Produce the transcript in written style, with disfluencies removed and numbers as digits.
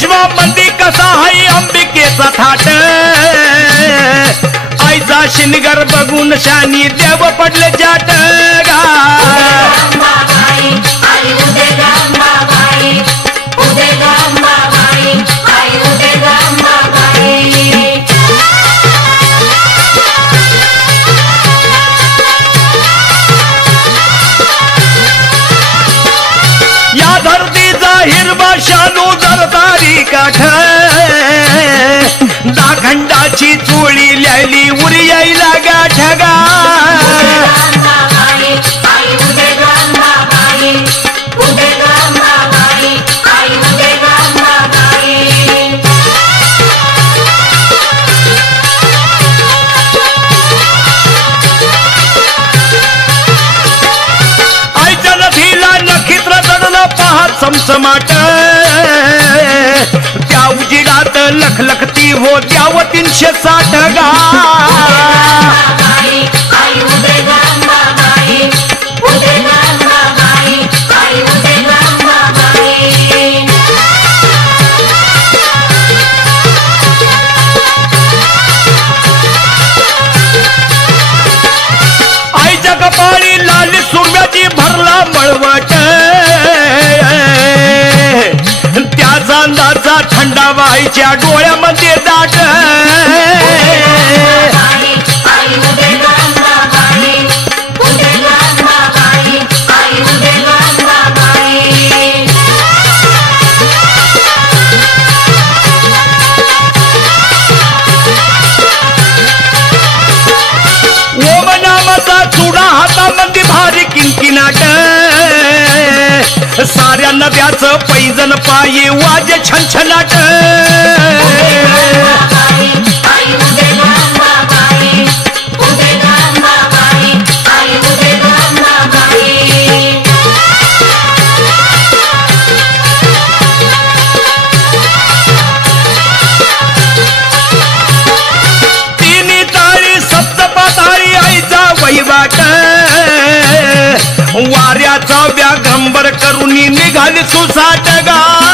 विश्वामध्ये कसा हाय अंबिकेचा थाट आईचा शिनगर बघून शानी देव पडले जाट गा या धरतीचा हिरवा शानू जरदारी काठ दाखंडाची चोळी लिहिली उरी यायला गाठ गा आईच्या नदीला नक्षत्र चढलं पाहत समसमाट त्या उजिडात लखलखती हो द्याव 360 गा आईच्या कपाळी लाली सुरव्याची भरला मळवट त्याचा अंदाजा थंडावा आईच्या डोळ्यामध्ये दाट ओम नामाचा चुडा हातामध्ये भारी किंकिनाट साऱ्या नद्याचं पैजन पायी वाजे छनछनाट तिन्ही ताळी सप्तपाताळी आईचा वैवाट वाऱ्याचा व्याघंबर करून निघाली सुसाट गा